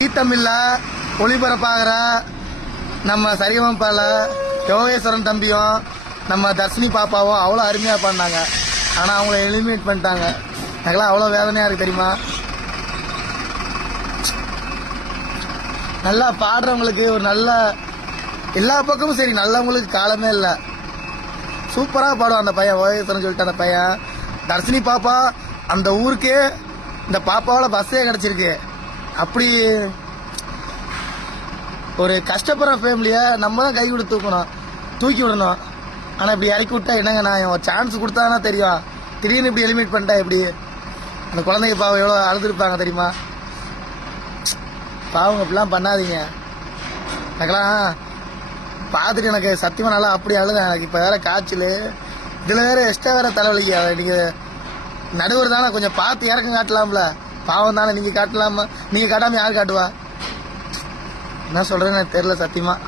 தமிழ்ல ஒளிபரப்பாகிற நம்ம சரிகமபால யோகேஸ்வரன் தம்பியும் நம்ம தர்ஷினி பாப்பாவும் அவ்வளோ அருமையாக பண்ணாங்க. ஆனால் அவங்கள எலிமினேட் பண்ணிட்டாங்க. எனக்குலாம் அவ்வளோ வேதனையாக இருக்குது தெரியுமா. நல்லா பாடுறவங்களுக்கு ஒரு நல்ல எல்லா பக்கமும் சரி நல்லவங்களுக்கு காலமே இல்லை. சூப்பராக பாடுவான் அந்த பையன், யோகேஸ்வரன் சொல்லிட்டு அந்த பையன். தர்ஷினி பாப்பா அந்த ஊருக்கே இந்த பாப்பாவால் பஸ்ஸே கிடச்சிருக்கு. அப்படி ஒரு கஷ்டப்படுற ஃபேமிலியை நம்ம தான் கை கொடுத்து தூக்கி விடணும். ஆனால் இப்படி இறக்கி விட்டா என்னங்க, நான் ஒரு சான்ஸ் கொடுத்தாங்கன்னா தெரியும். திடீர்னு இப்படி எலிமினேட் பண்ணிட்டா எப்படி? அந்த குழந்தைங்க பாவம் எவ்வளோ அழுதுருப்பாங்க தெரியுமா. பாவங்க இப்படிலாம் பண்ணாதீங்க. எனக்கெல்லாம் பார்த்துட்டு எனக்கு சத்தியமாக நல்லா அப்படி அழுதேன். எனக்கு இப்போ வேறு காய்ச்சல், இதில் வேறு எக்ஸ்ட்ரா வேறு தலைவலிக்கு. அதை நீங்கள் நடுவர் தானே கொஞ்சம் பார்த்து இறக்கம் காட்டலாம்ல. பாவம் தானே, நீங்கள் காட்டலாமா? நீங்கள் காட்டாமல் யார் காட்டுவா? என்ன சொல்கிறேன்னு எனக்கு தெரில சத்தியமாக.